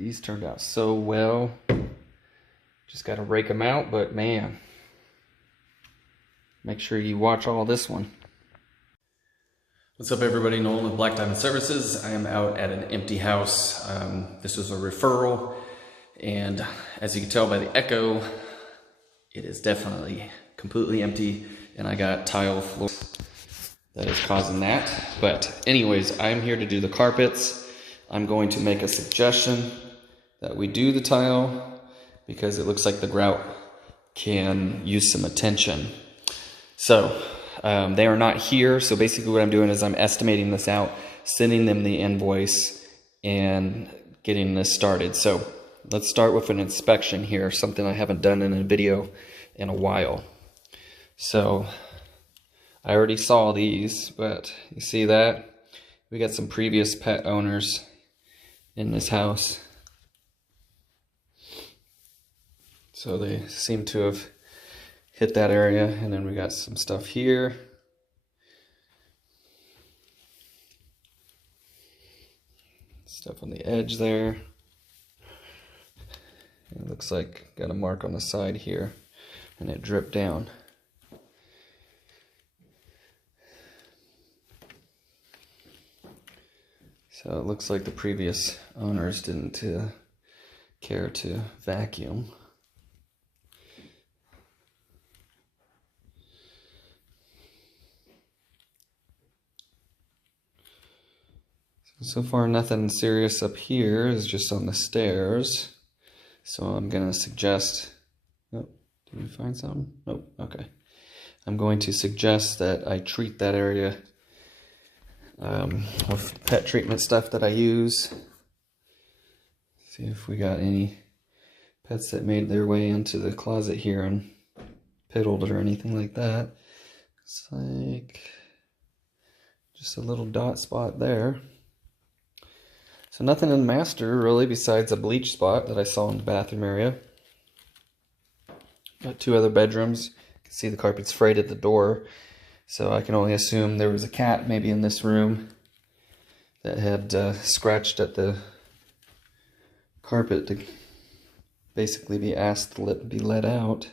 These turned out so well. Just got to rake them out, but man, make sure you watch all this one. What's up everybody, Nolan with Black Diamond Services. I am out at an empty house. This was a referral, and as you can tell by the echo, it is definitely completely empty, and I got tile floor that is causing that. But anyways, I'm here to do the carpets. I'm going to make a suggestion that we do the tile because it looks like the grout can use some attention. So they are not here, so basically what I'm doing is I'm estimating this out, sending them the invoice, and getting this started. So let's start with an inspection here, something I haven't done in a video in a while. So I already saw these, but you see that? We got some previous pet owners in this house. So they seem to have hit that area, and then we got some stuff here. Stuff on the edge there. It looks like got a mark on the side here, and it dripped down. So it looks like the previous owners didn't care to vacuum. So far nothing serious up here, is just on the stairs. So I'm gonna suggest, oh, did we find something? Nope, okay. I'm going to suggest that I treat that area with pet treatment stuff that I use. See if we got any pets that made their way into the closet here and piddled or anything like that. It's like just a little dot spot there. So nothing in the master really besides a bleach spot that I saw in the bathroom area. Got two other bedrooms. You can see the carpet's frayed at the door. So I can only assume there was a cat maybe in this room that had scratched at the carpet to basically be asked to be let out.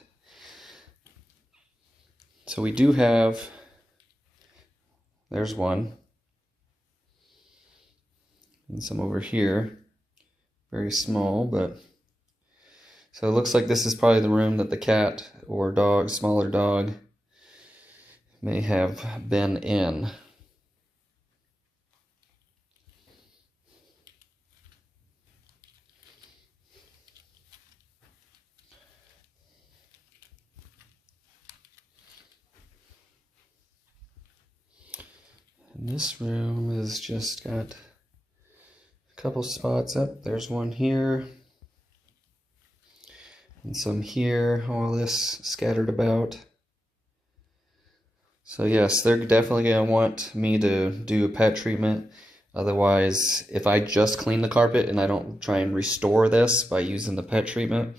So we do have, there's one. And some over here, very small, but so it looks like this is probably the room that the cat or dog, smaller dog, may have been in. And this room has just got couple spots up. There's one here and some here, all this scattered about. So yes, they're definitely gonna want me to do a pet treatment. Otherwise, if I just clean the carpet and I don't try and restore this by using the pet treatment,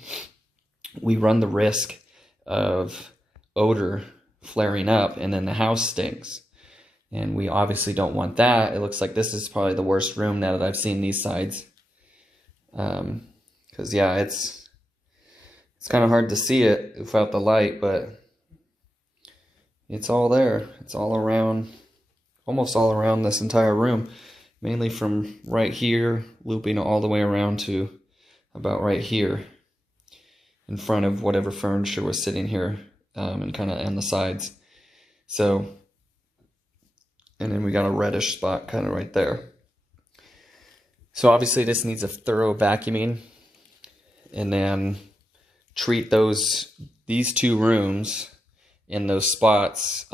we run the risk of odor flaring up and then the house stinks. And we obviously don't want that. It looks like this is probably the worst room now that I've seen these sides. Because yeah, it's kind of hard to see it without the light, but it's all there. It's all around, almost all around this entire room. Mainly from right here, looping all the way around to about right here. In front of whatever furniture was sitting here, and kind of on the sides. So, and then we got a reddish spot kind of right there. So obviously this needs a thorough vacuuming, and then treat these two rooms in those spots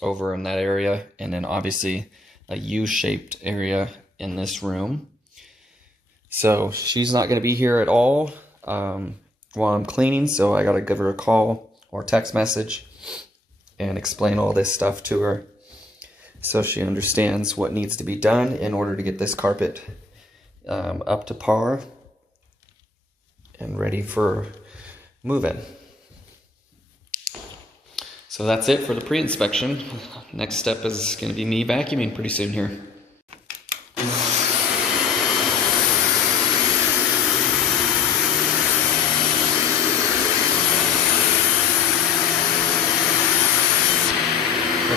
over in that area, and then obviously a U-shaped area in this room. So she's not going to be here at all while I'm cleaning, so I got to give her a call or text message and explain all this stuff to her, so she understands what needs to be done in order to get this carpet up to par and ready for move-in. So that's it for the pre-inspection. Next step is going to be me vacuuming pretty soon here.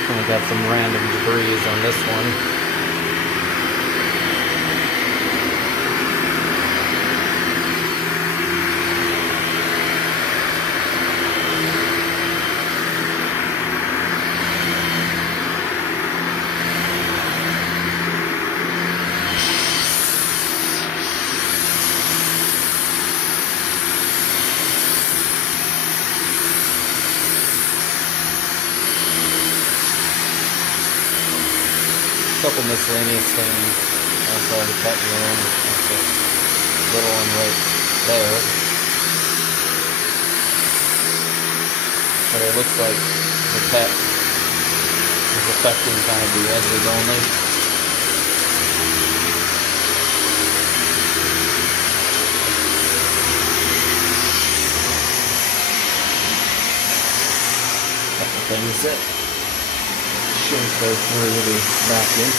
definitely got some random debris on this one. Couple miscellaneous things outside the pet room. Just a little one right there. But it looks like the pet is affecting kind of the edges only. Couple things that should go through the vacuum.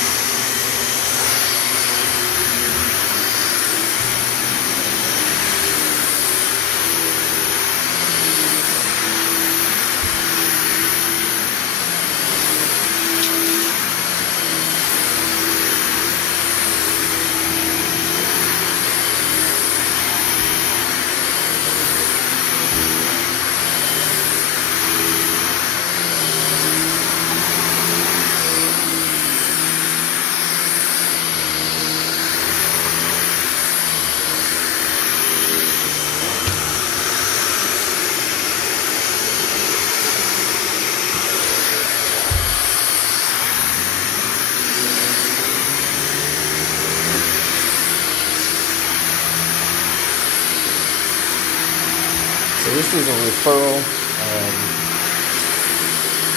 So this is a referral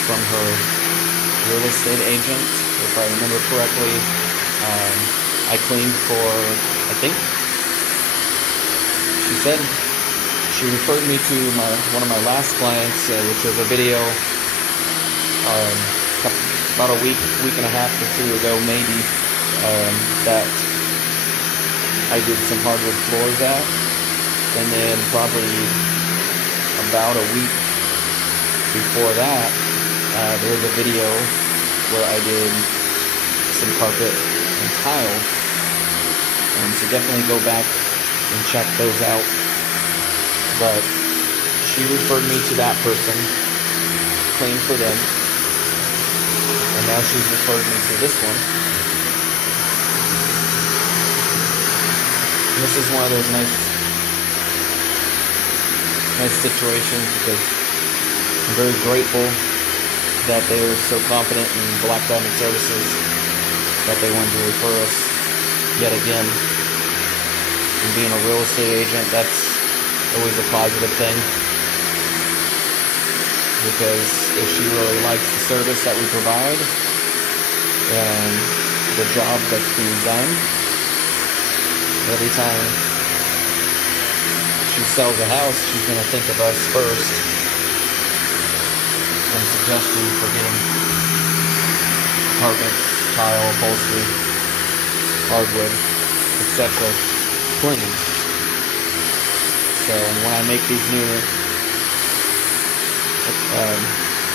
from her real estate agent, if I remember correctly. I cleaned for, I think, she said, she referred me to one of my last clients, which was a video about a week and a half or two ago maybe, that I did some hardwood floors at. And then probably about a week before that, there was a video where I did some carpet and tile. So definitely go back and check those out. But she referred me to that person, cleaned for them, and now she's referred me to this one. And this is one of those nice situations because I'm very grateful that they're so confident in Black Diamond Services that they wanted to refer us yet again. And being a real estate agent, that's always a positive thing, because if she really likes the service that we provide and the job that's being done, every time she sells a house, she's going to think of us first and suggestions for getting carpet, tile, upholstery, hardwood, etc. clean. So when I make these new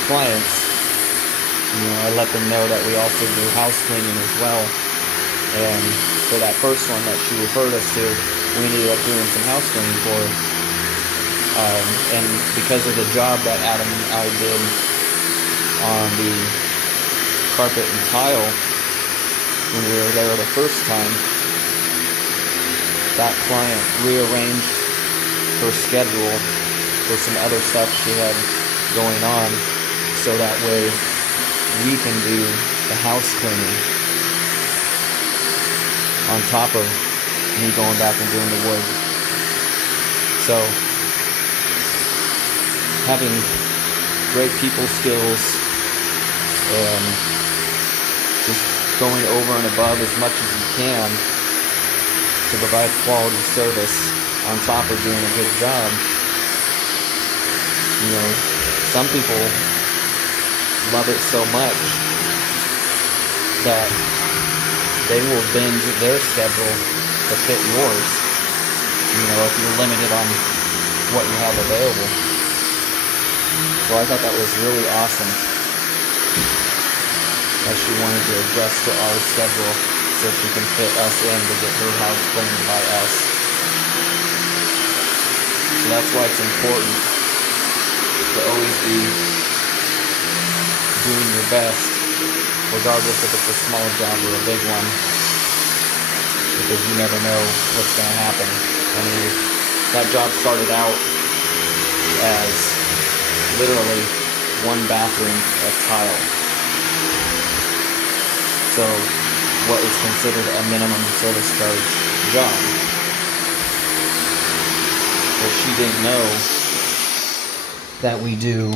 clients, I let them know that we also do house cleaning as well. And for that first one that she referred us to, we ended up doing some house cleaning for her. And because of the job that Adam and I did on the carpet and tile when we were there the first time, that client rearranged her schedule for some other stuff she had going on, so that way we can do the house cleaning on top of me going back and doing the wood. So having great people skills and just going over and above as much as you can to provide quality service on top of doing a good job. Some people love it so much that they will bend their schedule to fit yours, if you're limited on what you have available. So I thought that was really awesome. that she wanted to adjust to our schedule so she can fit us in to get her house cleaned by us. So that's why it's important to always be doing your best, regardless if it's a small job or a big one, because you never know what's going to happen. I mean, that job started out as literally one bathroom of tile. So what is considered a minimum service charge job. Well, she didn't know that we do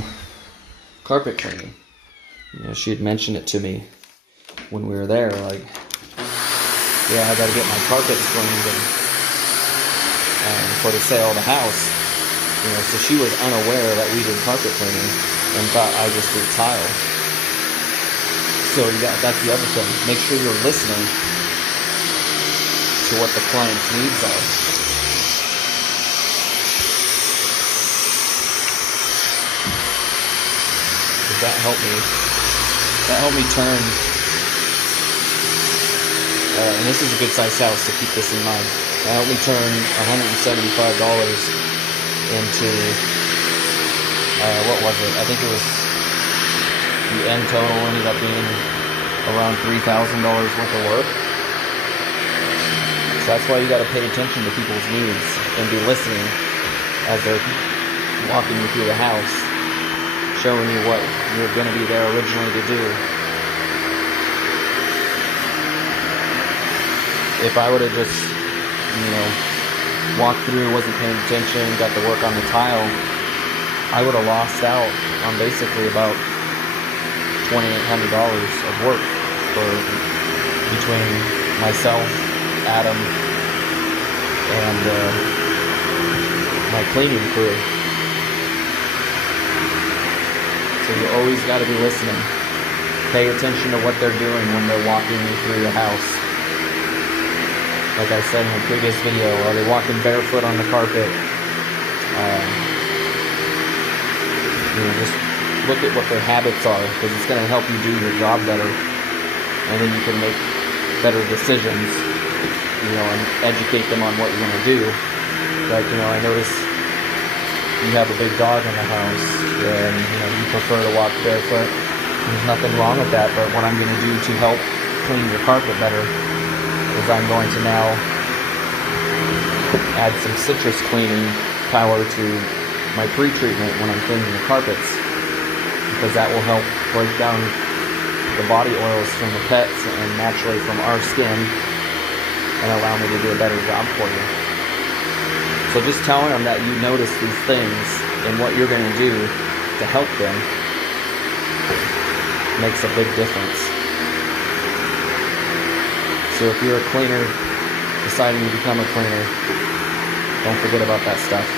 carpet cleaning. You know, she had mentioned it to me when we were there, like, yeah, I gotta get my carpets cleaned and for the sale of the house. You know, so she was unaware that we did carpet cleaning and thought I just did tile. So that's the other thing. Make sure you're listening to what the client's needs are. That helped me turn, and this is a good sized house, so keep this in mind. That helped me turn $175 into, what was it? I think it was, the end total ended up being around $3,000 worth of work. So that's why you got to pay attention to people's needs and be listening as they're walking you through the house, showing you what you're going to be there originally to do. If I would have just, walked through, wasn't paying attention, got to work on the tile, I would have lost out on basically about $2,800 of work between myself, Adam, and my cleaning crew. So you always got to be listening. Pay attention to what they're doing when they're walking you through the house. Like I said in the previous video, are they walking barefoot on the carpet? Just look at what their habits are, because it's going to help you do your job better. And then you can make better decisions, and educate them on what you're going to do. Like, I notice you have a big dog in the house, and you prefer to walk barefoot. There's nothing wrong with that, but what I'm going to do to help clean your carpet better is I'm going to now add some citrus cleaning power to my pre-treatment when I'm cleaning the carpets, because that will help break down the body oils from the pets and naturally from our skin and allow me to do a better job for you. So just telling them that you notice these things and what you're going to do to help them makes a big difference. So if you're a cleaner deciding to become a cleaner, don't forget about that stuff.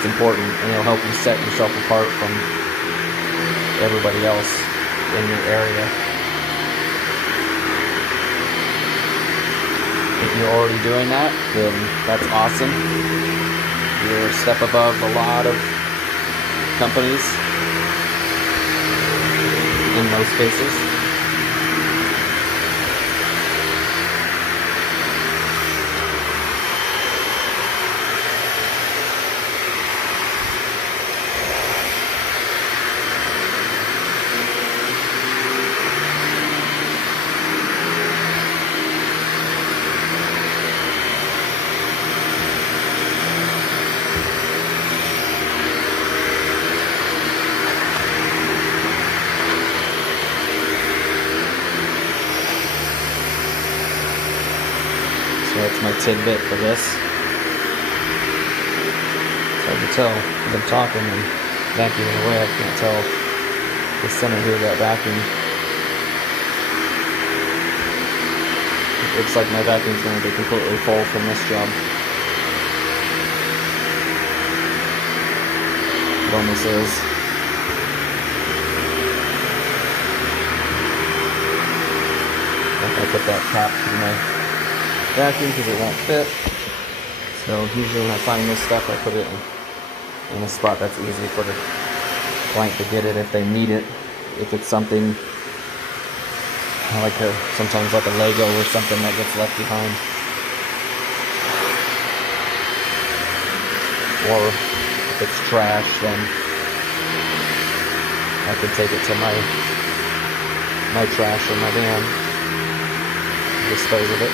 It's important, and it'll help you set yourself apart from everybody else in your area. If you're already doing that, then that's awesome. You're a step above a lot of companies in most cases. So that's my tidbit for this. It's hard to tell. I've been talking and vacuuming away. I can't tell the center here got vacuumed. It looks like my vacuum's going to be completely full from this job. It almost is. I put that cap in my vacuum because it won't fit. So usually when I find this stuff, I put it in a spot that's easy for the client to get it if they need it. If it's something I like sometimes like a Lego or something that gets left behind. Or if it's trash, then I could take it to my trash or my van, dispose of it.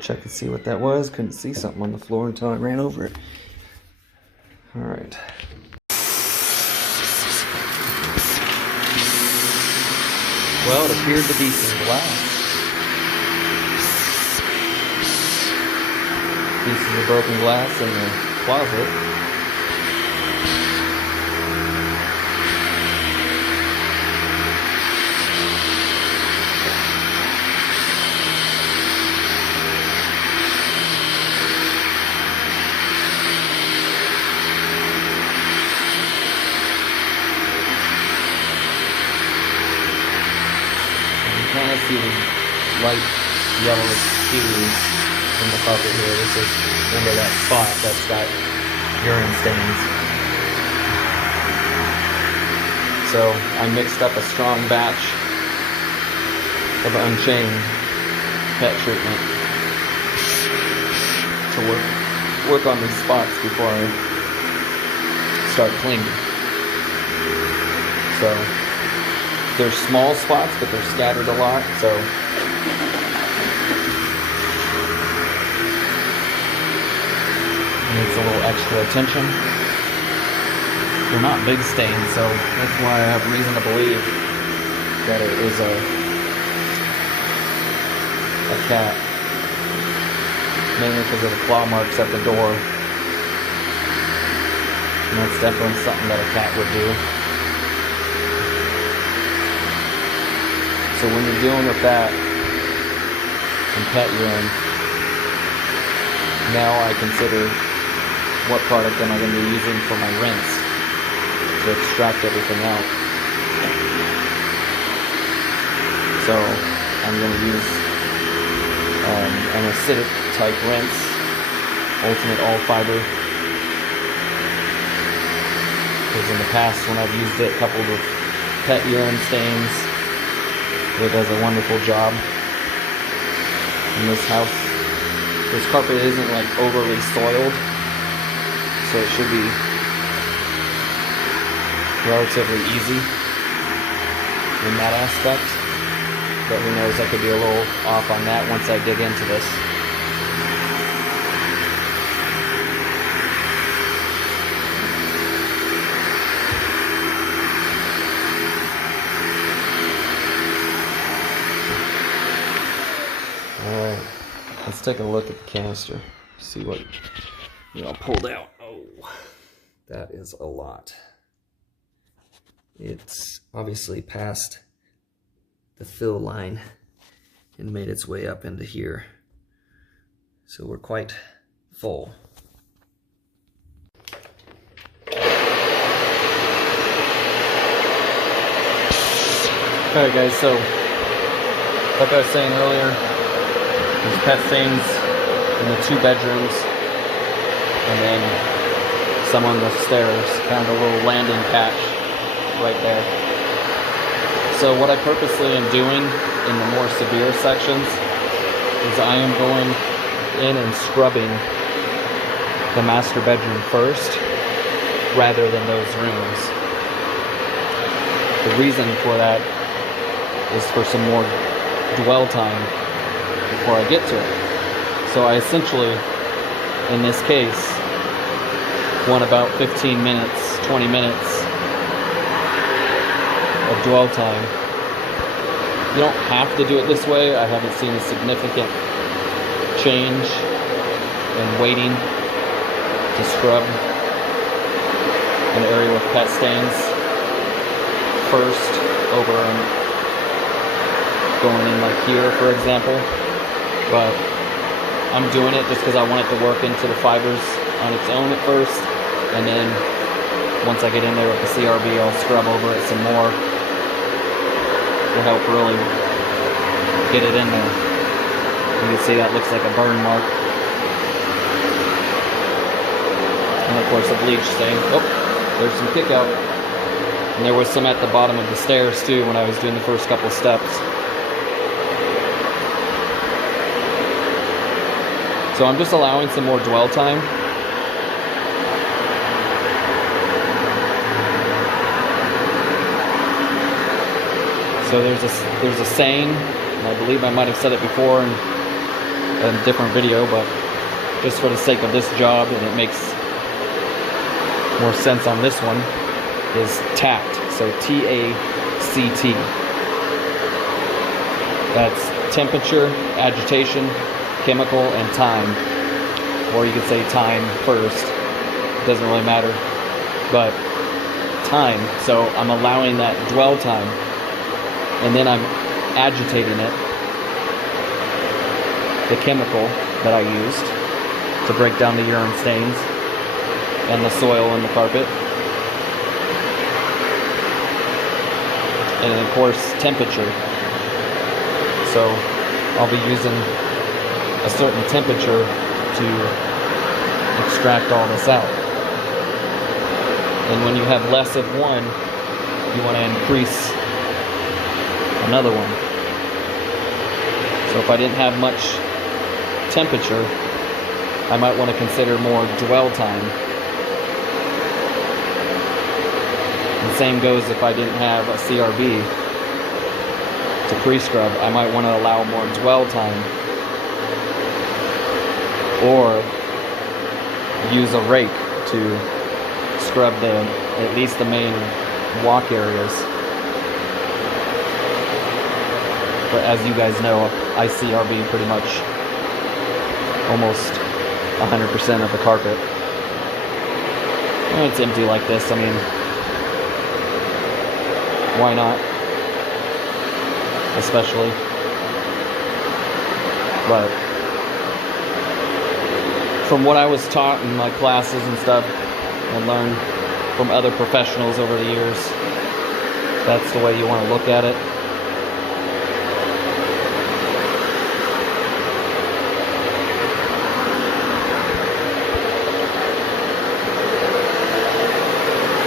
Check and see what that was. Couldn't see something on the floor until I ran over it. All right. Well, it appeared to be some glass. Pieces of broken glass in the closet. Kind of see the light yellowish hues in the carpet here. This is under that spot that's got urine stains. So I mixed up a strong batch of Unchained pet treatment to work on these spots before I start cleaning. So they're small spots, but they're scattered a lot, so needs a little extra attention. They're not big stains, so that's why I have reason to believe that it is a cat. Mainly because of the claw marks at the door. And that's definitely something that a cat would do. So when you're dealing with that and pet urine, now I consider what product am I going to be using for my rinse to extract everything out. So I'm going to use an acidic type rinse, Ultimate All Fiber. Because in the past when I've used it coupled with pet urine stains, it does a wonderful job. In this house, this carpet isn't like overly soiled, so it should be relatively easy in that aspect. But who knows, I could be a little off on that once I dig into this. Alright, let's take a look at the canister, see what pulled out. Oh, that is a lot. It's obviously past the fill line and made its way up into here. So we're quite full. Alright guys, so like I was saying earlier, there's pet stains in the 2 bedrooms and then some on the stairs, kind of a little landing patch right there. So what I purposely am doing in the more severe sections is I am going in and scrubbing the master bedroom first rather than those rooms. The reason for that is for some more dwell time before I get to it. So I essentially, in this case, want about 15 minutes, 20 minutes of dwell time. You don't have to do it this way. I haven't seen a significant change and waiting to scrub an area with pet stains first over going in like here, for example. But I'm doing it just because I want it to work into the fibers on its own at first, and then once I get in there with the CRB, I'll scrub over it some more. Will help really get it in there. You can see that looks like a burn mark. And of course a bleach stain. Oh, there's some kick out. And there was some at the bottom of the stairs too when I was doing the first couple steps. So I'm just allowing some more dwell time. So there's a saying, and I believe I might have said it before in a different video, but just for the sake of this job, and it makes more sense on this one, is TACT. So T-A-C-T. That's temperature, agitation, chemical, and time. Or you could say time first. It doesn't really matter. But time. So I'm allowing that dwell time. And then I'm agitating it, the chemical that I used to break down the urine stains and the soil in the carpet. And then of course temperature. So I'll be using a certain temperature to extract all this out. And when you have less of one, you want to increase another one. So if I didn't have much temperature, I might want to consider more dwell time. And same goes if I didn't have a CRB to pre-scrub, I might want to allow more dwell time. Or use a rake to scrub at least the main walk areas. But as you guys know, I CRB pretty much almost 100% of the carpet. And it's empty like this, I mean, why not? Especially. But from what I was taught in my classes and stuff, and learned from other professionals over the years, that's the way you want to look at it.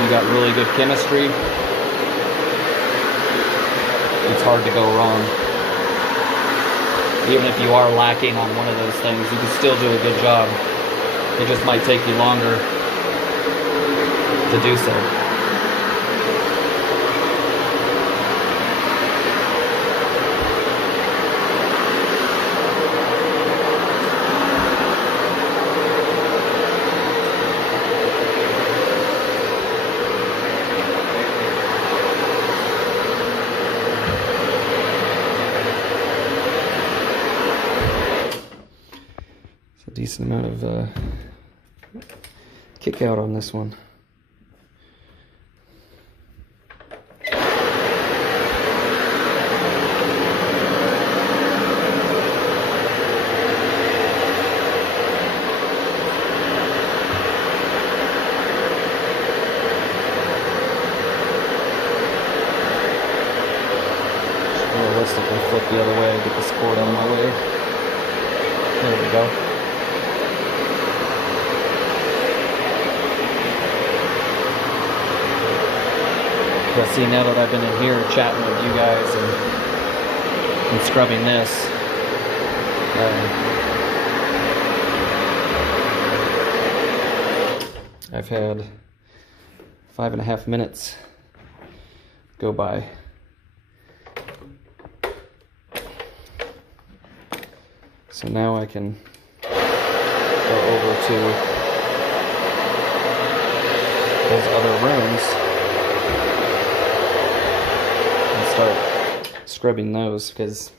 You got really good chemistry, it's hard to go wrong. Even if you are lacking on one of those things, you can still do a good job. It just might take you longer to do so. Decent amount of kick out on this one. Realistically flip the other way, get this cord out of my way. There we go. But see, now that I've been in here chatting with you guys and scrubbing this, I've had 5.5 minutes go by. So now I can go over to those other rooms and start scrubbing those, because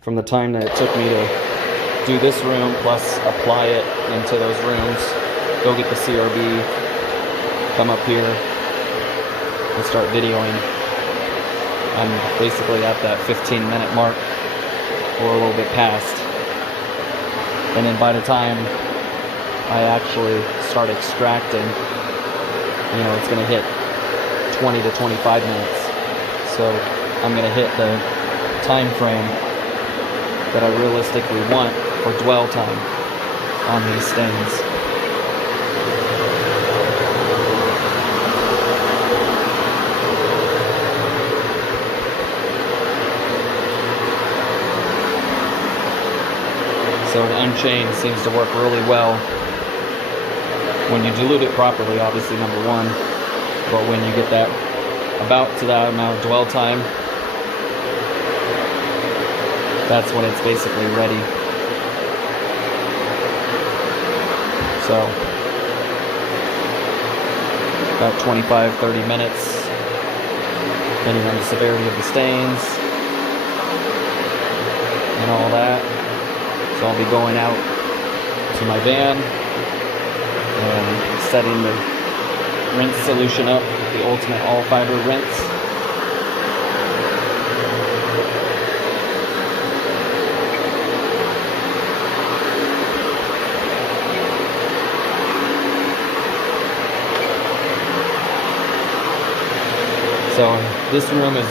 from the time that it took me to do this room plus apply it into those rooms. Go get the CRB, come up here, and start videoing. I'm basically at that 15-minute mark, or a little bit past. And then by the time I actually start extracting, you know, it's going to hit 20 to 25 minutes. So I'm going to hit the time frame that I realistically want for dwell time on these stains. So the Unchained seems to work really well when you dilute it properly, obviously, number one. But when you get that about to that amount of dwell time, that's when it's basically ready. So about 25-30 minutes, depending on the severity of the stains and all that. So I'll be going out to my van and setting the rinse solution up with the Ultimate All Fiber Rinse. So this room is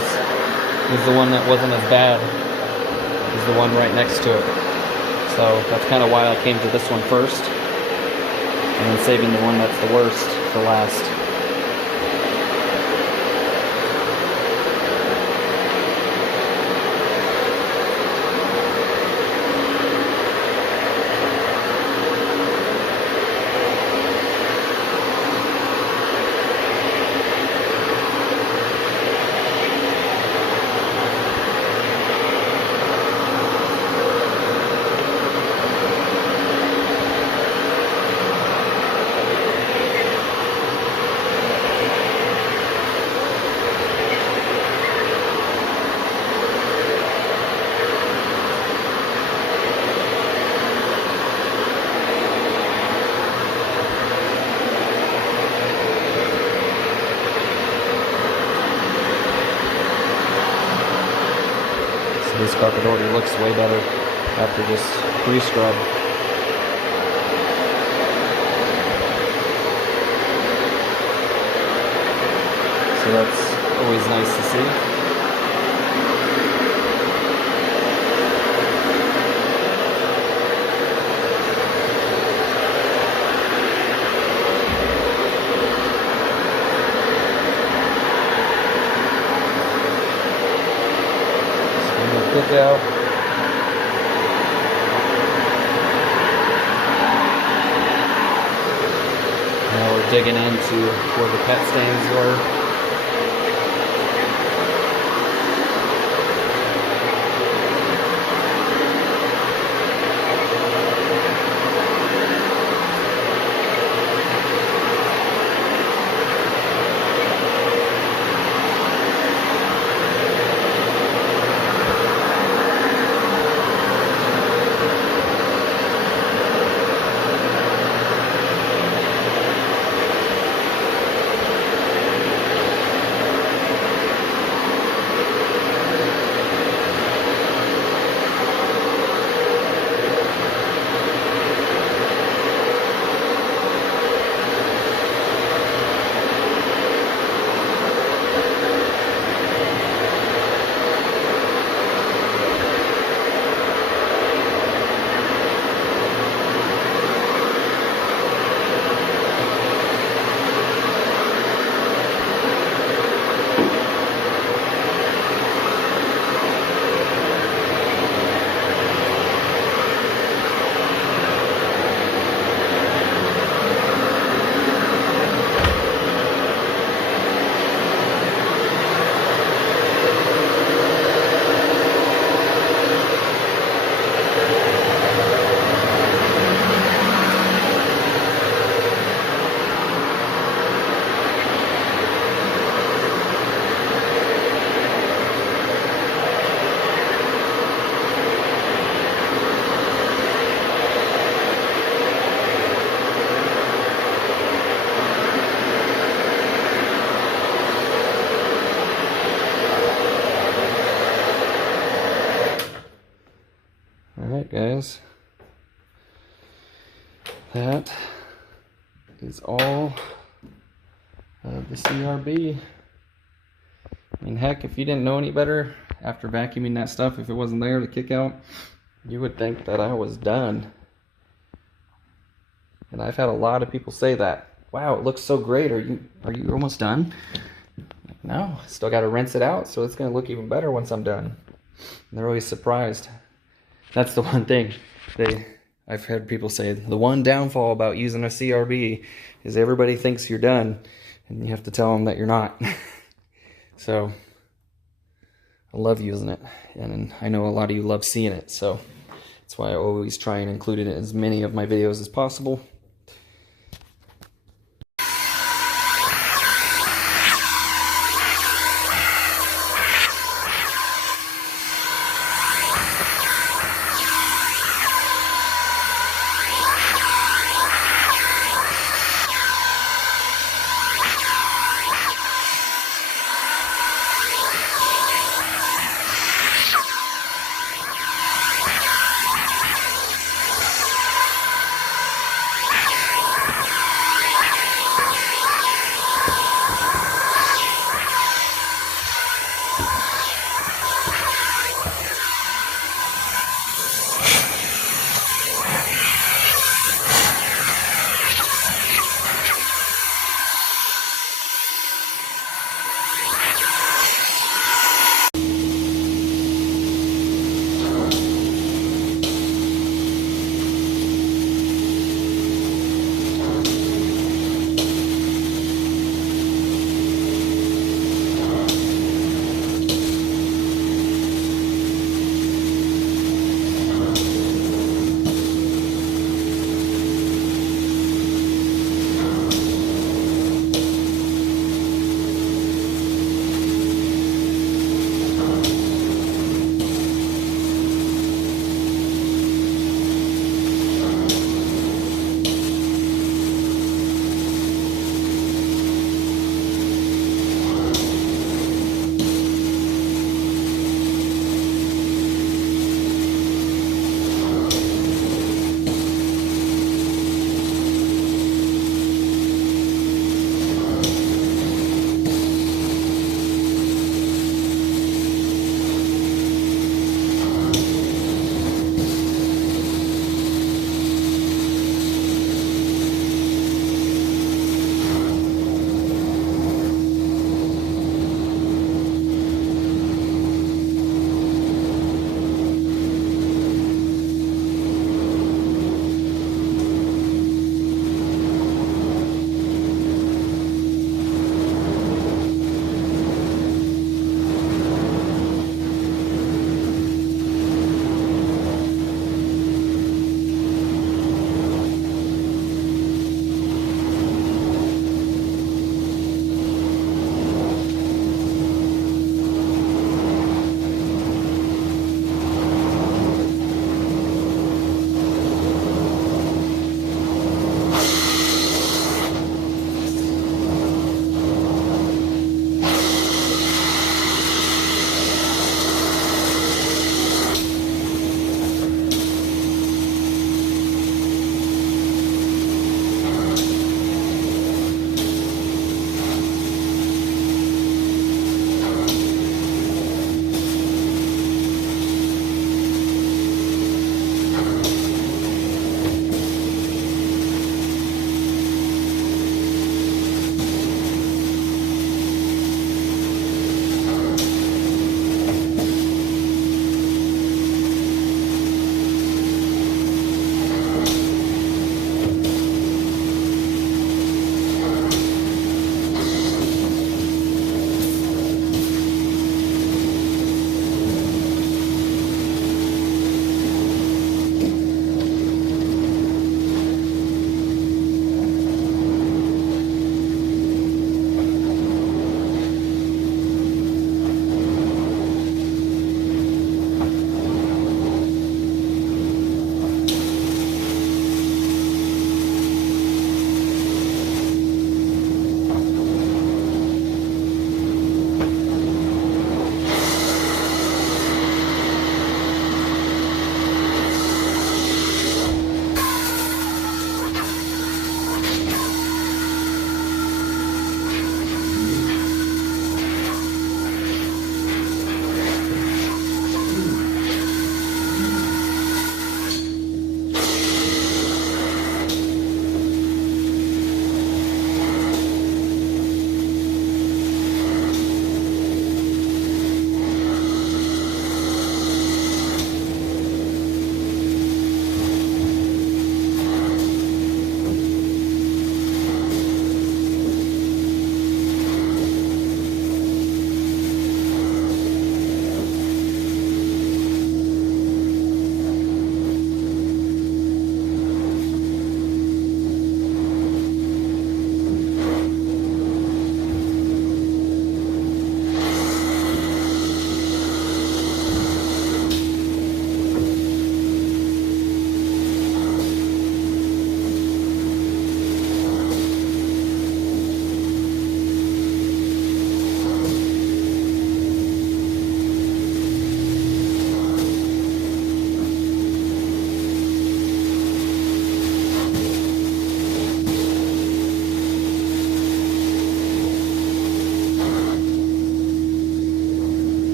the one that wasn't as bad as the one right next to it. So that's kind of why I came to this one first, and then saving the one that's the worst for last. This carpet already looks way better after just pre-scrub. So that's always nice to see. Cookout. Now we're digging into where the pet stains were. Alright guys, that is all of the CRB. I mean, heck, if you didn't know any better after vacuuming that stuff, if it wasn't there to kick out, you would think that I was done. And I've had a lot of people say that. Wow, it looks so great. Are you almost done? Like, no, still got to rinse it out, so it's going to look even better once I'm done. And they're always surprised. That's the one thing I've heard people say, the one downfall about using a CRB is everybody thinks you're done, and you have to tell them that you're not. So I love using it, and I know a lot of you love seeing it, so that's why I always try and include it in as many of my videos as possible.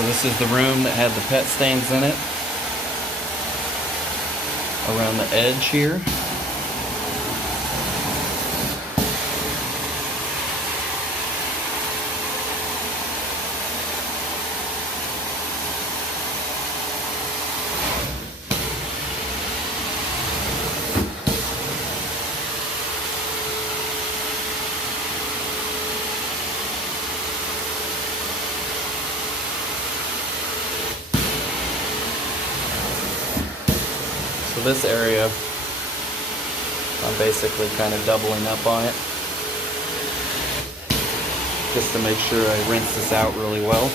So this is the room that had the pet stains in it. Around the edge here. So this area, I'm basically kind of doubling up on it, just to make sure I rinse this out really well.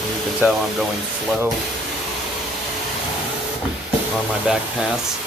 And you can tell I'm going slow on my back pass.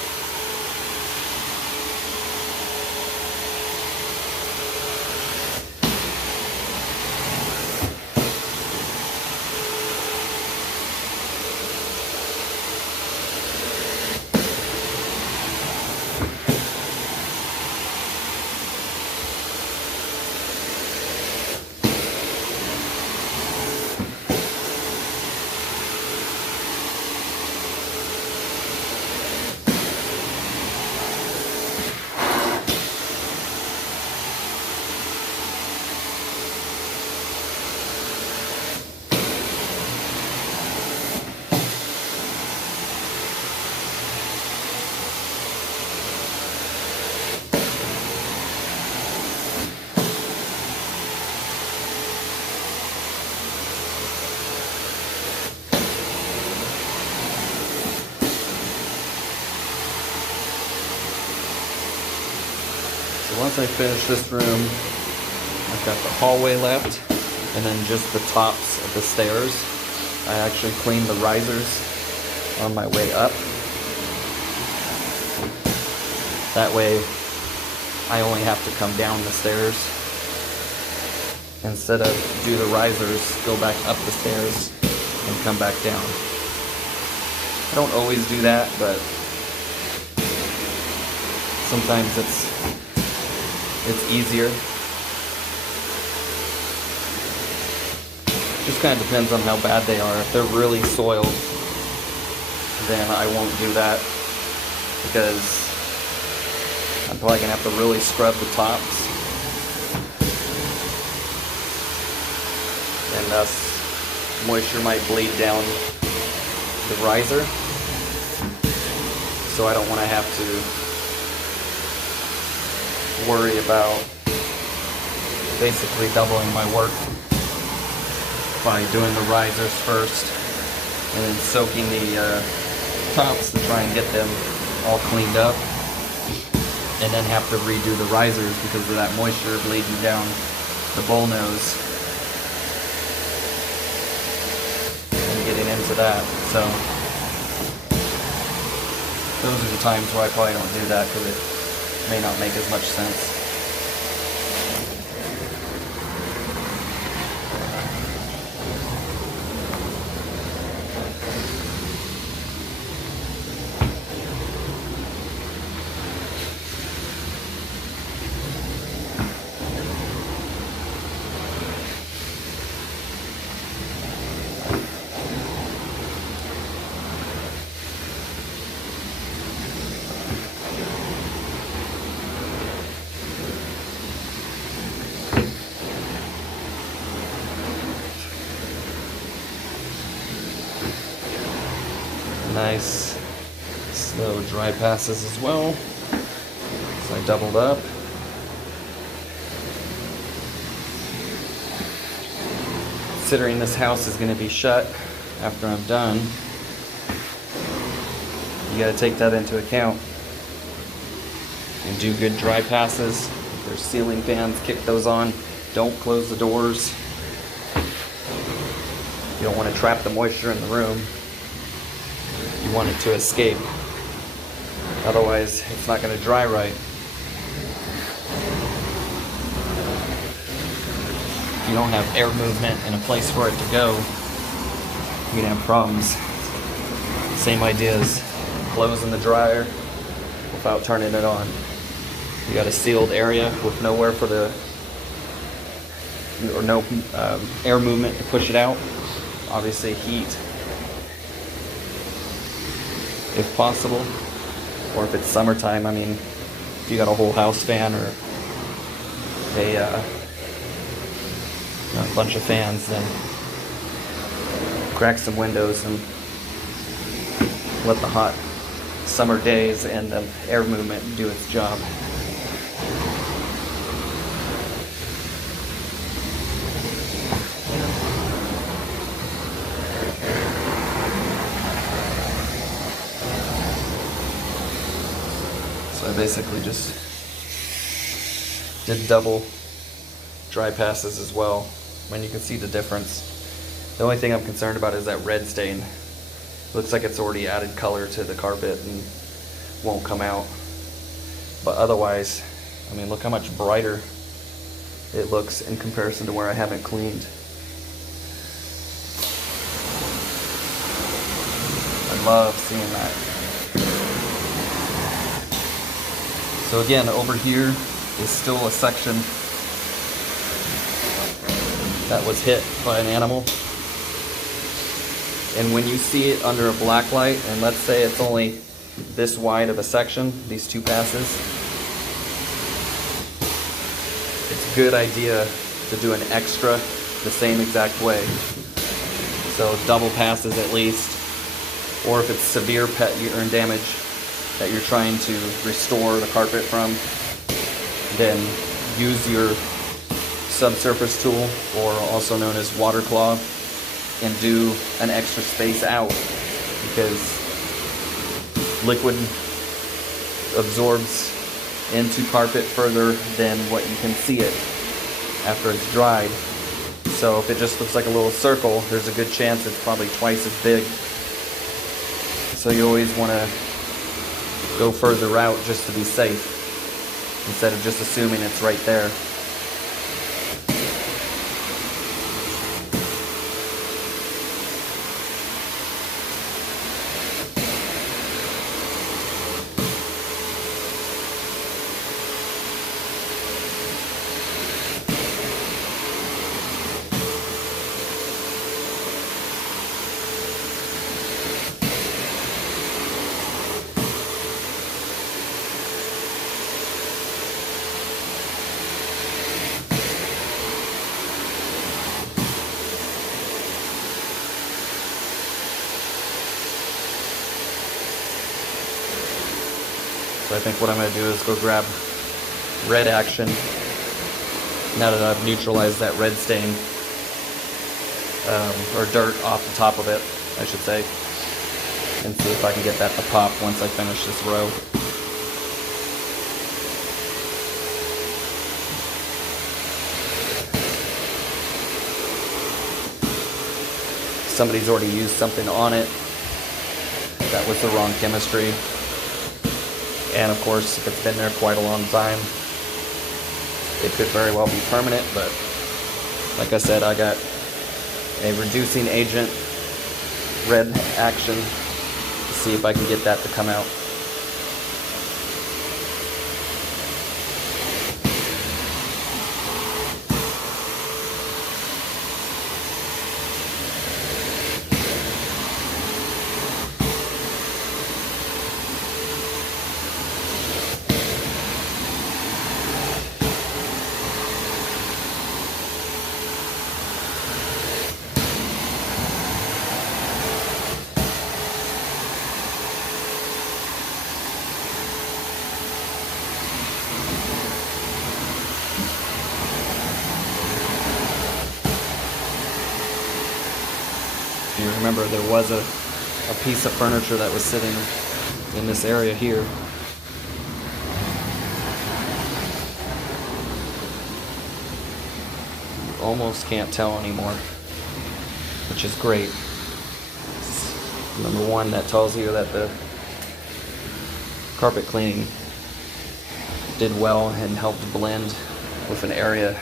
So once I finish this room, I've got the hallway left, and then just the tops of the stairs. I actually cleaned the risers on my way up. That way, I only have to come down the stairs instead of do the risers, go back up the stairs, and come back down. I don't always do that, but sometimes it's easier. Just kind of depends on how bad they are. If they're really soiled, then I won't do that, because I'm probably gonna have to really scrub the tops, and thus moisture might bleed down the riser. So I don't want to have to worry about basically doubling my work by doing the risers first and then soaking the tops to try and get them all cleaned up, and then have to redo the risers because of that moisture bleeding down the bowl nose and getting into that. So those are the times where I probably don't do that, because it may not make as much sense. Nice slow dry passes as well. So I doubled up. Considering this house is going to be shut after I'm done, you got to take that into account and do good dry passes. If there's ceiling fans, kick those on. Don't close the doors. You don't want to trap the moisture in the room. You want it to escape. Otherwise, it's not going to dry right. If you don't have air movement and a place for it to go, you're going to have problems. Same idea as closing the dryer without turning it on. You got a sealed area with nowhere for the or no air movement to push it out. Obviously heat if possible, or if it's summertime, I mean, if you got a whole house fan or a bunch of fans, then crack some windows and let the hot summer days and the air movement do its job. So I basically just did double dry passes as well. I mean, you can see the difference. The only thing I'm concerned about is that red stain. Looks like it's already added color to the carpet and won't come out. But otherwise, I mean, look how much brighter it looks in comparison to where I haven't cleaned. I love seeing that. So again, over here is still a section that was hit by an animal. And when you see it under a black light, and let's say it's only this wide of a section, these two passes, it's a good idea to do an extra the same exact way. So double passes at least, or if it's severe pet urine damage that you're trying to restore the carpet from, then use your subsurface tool, or also known as water claw, and do an extra space out, because liquid absorbs into carpet further than what you can see it after it's dried. So if it just looks like a little circle, there's a good chance it's probably twice as big. So you always want to go further out just to be safe, instead of just assuming it's right there. So I think what I'm going to do is go grab red action, now that I've neutralized that red stain, or dirt off the top of it, I should say, and see if I can get that to pop once I finish this row. Somebody's already used something on it that was the wrong chemistry. And of course, if it's been there quite a long time, it could very well be permanent, but like I said, I got a reducing agent, red action, to see if I can get that to come out. You remember there was a piece of furniture that was sitting in this area here. You almost can't tell anymore, which is great. Number one, that tells you that the carpet cleaning did well and helped blend with an area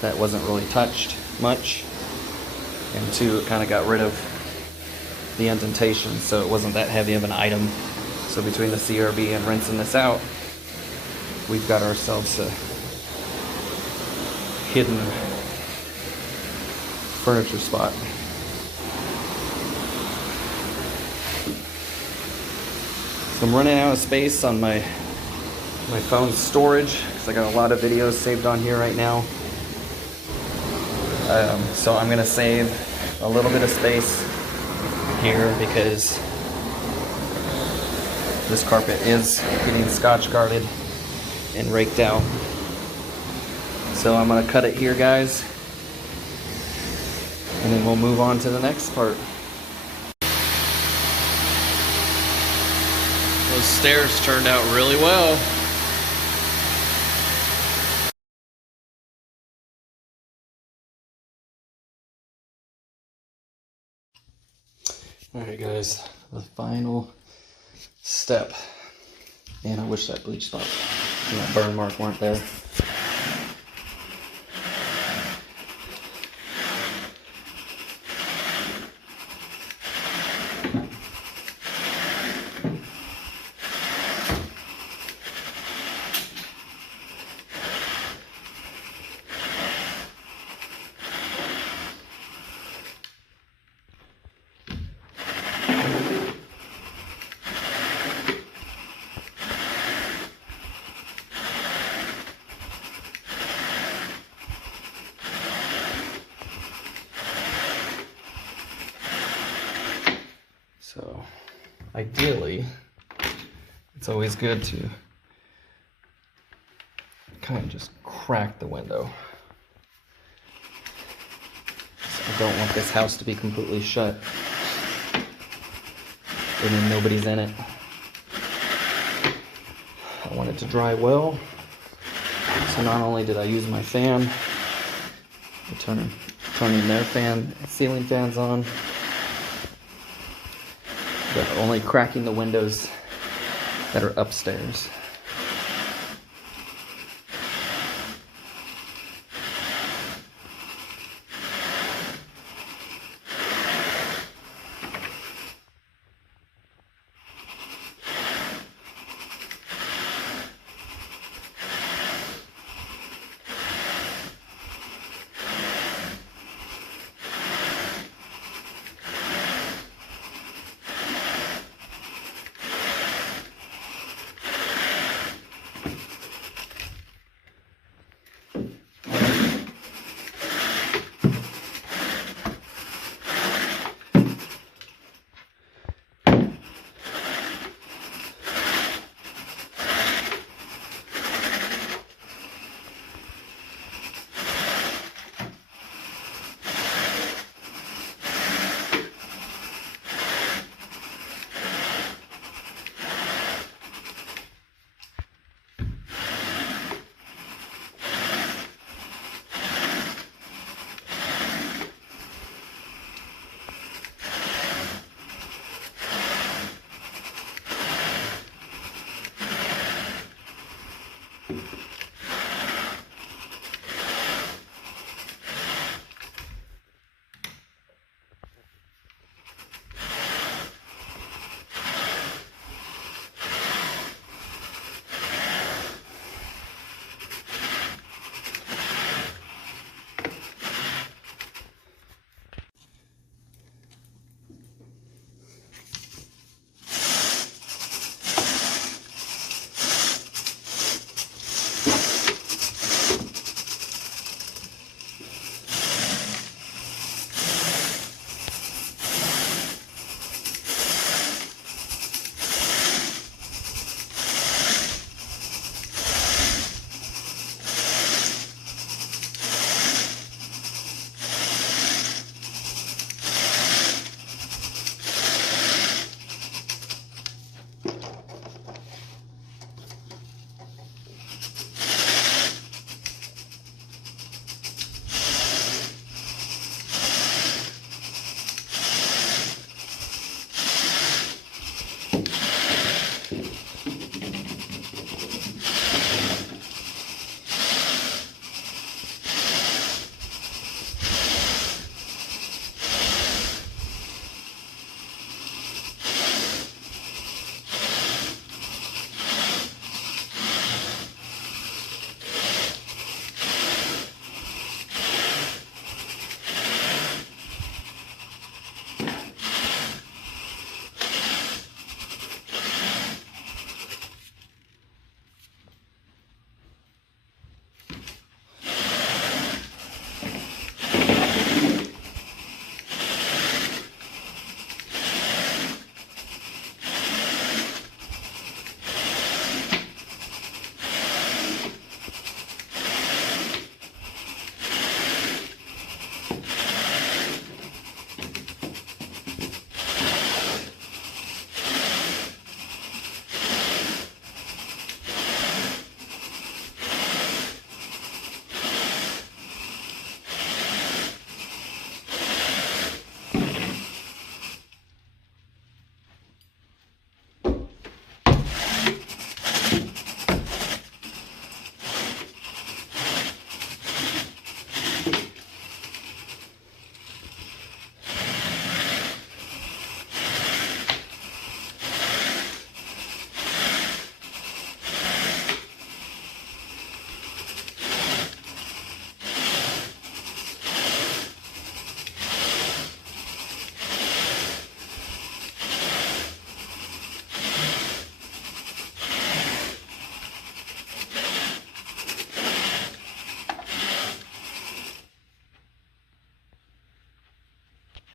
that wasn't really touched much. And two, it kind of got rid of the indentation, so it wasn't that heavy of an item. So between the CRB and rinsing this out, we've got ourselves a hidden furniture spot. So I'm running out of space on my phone's storage because I got a lot of videos saved on here right now. So I'm gonna save a little bit of space here because this carpet is getting Scotch guarded and raked out. So I'm gonna cut it here, guys, and then we'll move on to the next part. Those stairs turned out really well. Alright guys, the final step. Man, I wish that bleach spot and that burn mark weren't there. So, ideally, it's always good to kind of just crack the window. So I don't want this house to be completely shut and then nobody's in it. I want it to dry well. So not only did I use my fan, turning their ceiling fans on, but only cracking the windows that are upstairs.